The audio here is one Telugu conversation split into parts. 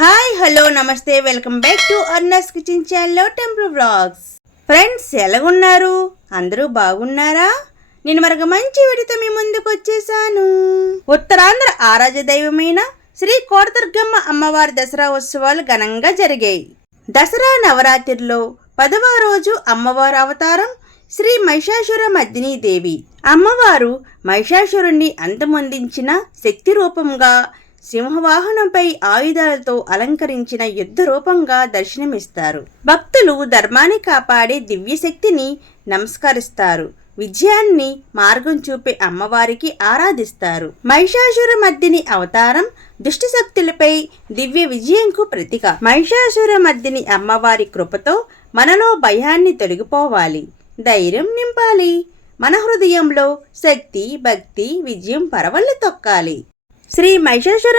హాయ్ హలో నమస్తే వెల్కమ్ బ్యాక్ టు అర్నస్ కిచెన్ ఛానల్లో టెంపుల్ బ్లాగ్స్ ఫ్రెండ్స్ ఎలాగున్నారు? అందరూ బాగున్నారా? నేను మరొక మంచి వీడితో మీ ముందుకు వచ్చేసాను. ఉత్తరాంధ్ర ఆరాధ్య దైవమైన శ్రీ కోటదుర్గమ్మ అమ్మవారి దసరా ఉత్సవాలు ఘనంగా జరిగాయి. దసరా నవరాత్రిలో పదవ రోజు అమ్మవారు అవతారం శ్రీ మహిషాసుర మద్దినీ దేవి. అమ్మవారు మహిషాసురుణ్ణి అంతమొందించిన శక్తి రూపంగా సింహవాహనంపై ఆయుధాలతో అలంకరించిన యుద్ధ రూపంగా దర్శనమిస్తారు. భక్తులు ధర్మాన్ని కాపాడే దివ్యశక్తిని నమస్కరిస్తారు. విజయాన్ని మార్గం చూపే అమ్మవారికి ఆరాధిస్తారు. మహిషాసుర మద్దిని అవతారం దుష్ట శక్తులపై దివ్య విజయంకు ప్రతిక. మహిషాసుర మద్దిని అమ్మవారి కృపతో మనలో భయాన్ని తొలగిపోవాలి. ధైర్యం నింపాలి. మన హృదయంలో శక్తి భక్తి విజయం పరవళ్ళు తొక్కాలి. శ్రీ మహిషాసుర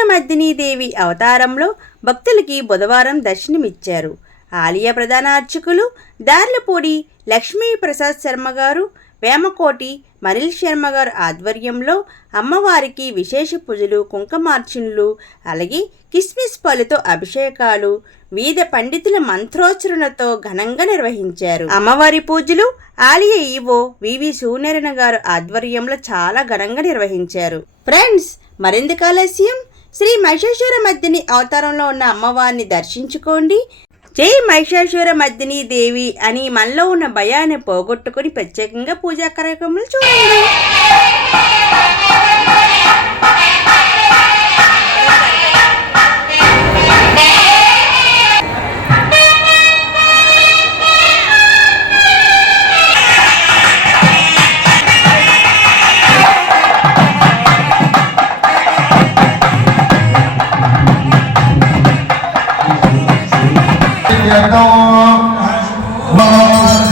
దేవి అవతారంలో భక్తులకి బుధవారం దర్శనమిచ్చారు. ఆలయ ప్రధాన అర్చకులు దార్లపూడి లక్ష్మీ ప్రసాద్ శర్మ గారు వేమకోటి మరిల్ శర్మ గారు ఆధ్వర్యంలో అమ్మవారికి విశేష పూజలు కుంకుమార్చనలు అలాగే కిస్మిస్ పలుతో అభిషేకాలు వివిధ పండితుల మంత్రోచ్చరణతో ఘనంగా నిర్వహించారు. అమ్మవారి పూజలు ఆలయ ఈవో వివి సూనరణ గారు ఆధ్వర్యంలో చాలా ఘనంగా నిర్వహించారు. ఫ్రెండ్స్ మరింత కాలస్యం శ్రీ మహిషాసుర మధ్యని అవతారంలో ఉన్న అమ్మవారిని దర్శించుకోండి. జై మహిషాసుర మద్దిని దేవి అని మనలో ఉన్న భయాన్ని పోగొట్టుకుని ప్రత్యేకంగా పూజా కార్యక్రమాలు చూడండి.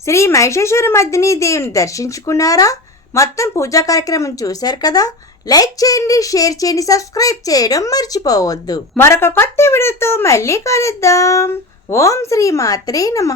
శ్రీ మహేశ్వర మర్దిని దేవిని దర్శించుకున్నారా? మొత్తం పూజా కార్యక్రమం చూశారు కదా? లైక్ చేయండి షేర్ చేయండి సబ్స్క్రైబ్ చేయడం మర్చిపోవద్దు. మరొక కొత్త వీడియోతో మళ్ళీ కలుద్దాం. ఓం శ్రీ మాత్రే నమ.